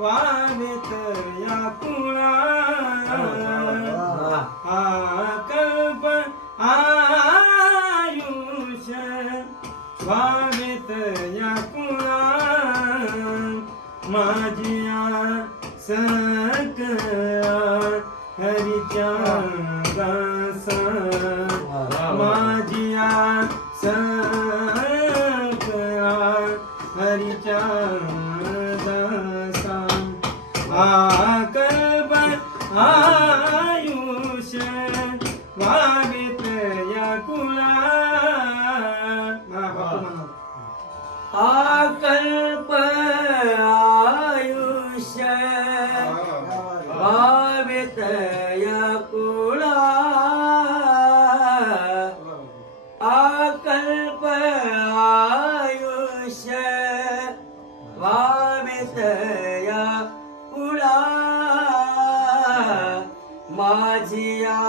वावेत या कुळा कल्प आयुष्य तर या कुणा माझिया सकळा हरिच्या आकल्प आयुष्य वावित या कुळा हा, आकल्प आयुष्य भावित या कुळा आकल्प आयुष भावित माझिया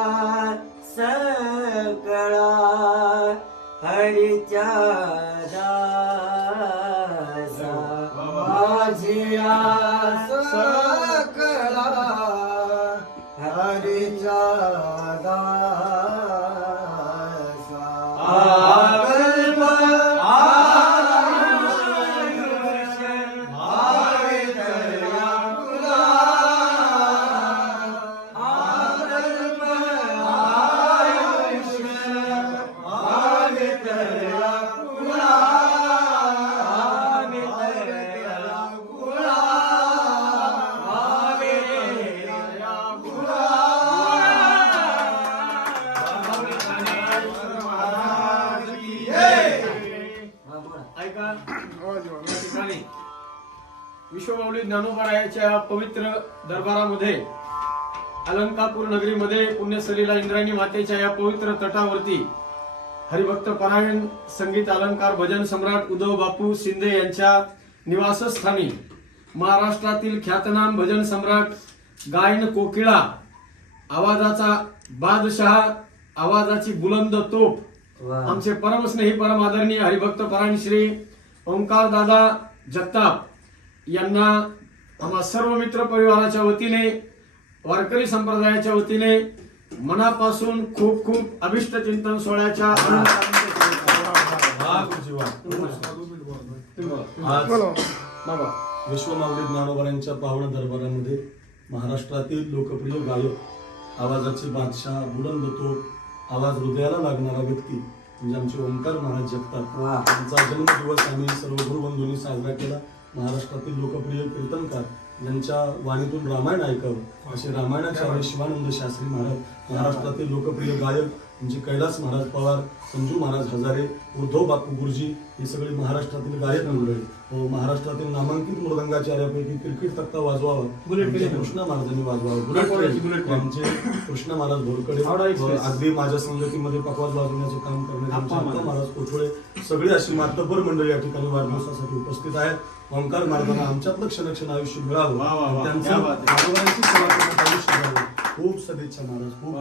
सकळा हरिच्या दासा. माझिया सकळा हरिच्या दासा. ऐका. या ठिकाणी. विश्वमाऊली ज्ञानोबारायाच्या पवित्र दरबारामध्ये अलंकापूर नगरीमध्ये पुण्यसलीला इंद्रायणी मातेच्या या पवित्र तटावरती हरिभक्त परायण संगीत अलंकार भजन सम्राट उद्धव बापू शिंदे यांच्या निवासस्थानी महाराष्ट्रातील ख्यातनाम भजन सम्राट गायन कोकिळा आवाजाचा बादशहा आवाजाची बुलंद तोप आमचे परम स्नेही परम आदरणीय हरिभक्त परायण श्री ओंकार दादा जगताप यांना आम्हा सर्व मित्र परिवाराच्या वतीने वारकरी संप्रदायाच्या वतीने मनापासून खूप खूप अभिष्ट चिंतन सोहळ्याच्या आज बाबा विश्वमावली ज्ञानोबारांच्या पावन दरबारामध्ये महाराष्ट्रातील लोकप्रिय गायक आवाजाचे बादशाह बुलंद तो आवाज हृदयाला लागणारा व्यक्ती. म्हणजे आमचे ओंकार महाराज जगताप वा. त्यांचा जन्मदिवस आम्ही सर्व गुरुबंधूंनी साजरा केला. महाराष्ट्रातील लोकप्रिय कीर्तनकार ज्यांच्या वाणीतून रामायण ऐकावं असे रामायणाचे आर्य शिवानंद शास्त्री महाराज महाराष्ट्रातील लोकप्रिय गायक म्हणजे कैलास महाराज पवार संजू महाराज हजारे उद्धव बापू गुरुजी हे सगळे महाराष्ट्रातील गायक मंडळी व महाराष्ट्रातील नामांकित मृदंगाचार्यापैकी क्रिकेट तक्ता वाजवावा आमचे कृष्णा महाराजांनी वाजवावा. बुलेट बुलेट आमचे कृष्णा महाराज भोरकडे. अगदी माझ्या संगतीमध्ये पकवाज वाजवण्याचं काम आप्पा महाराज. कोठोळे सगळे अशी मातब्बर मंडळी या ठिकाणी वाढदिवसासाठी उपस्थित आहेत. ओंकार महाराजांना आमच्यातलं क्षणक्षण आयुष्य मिळावं. वा, खूप सदिच्छा महाराज खूप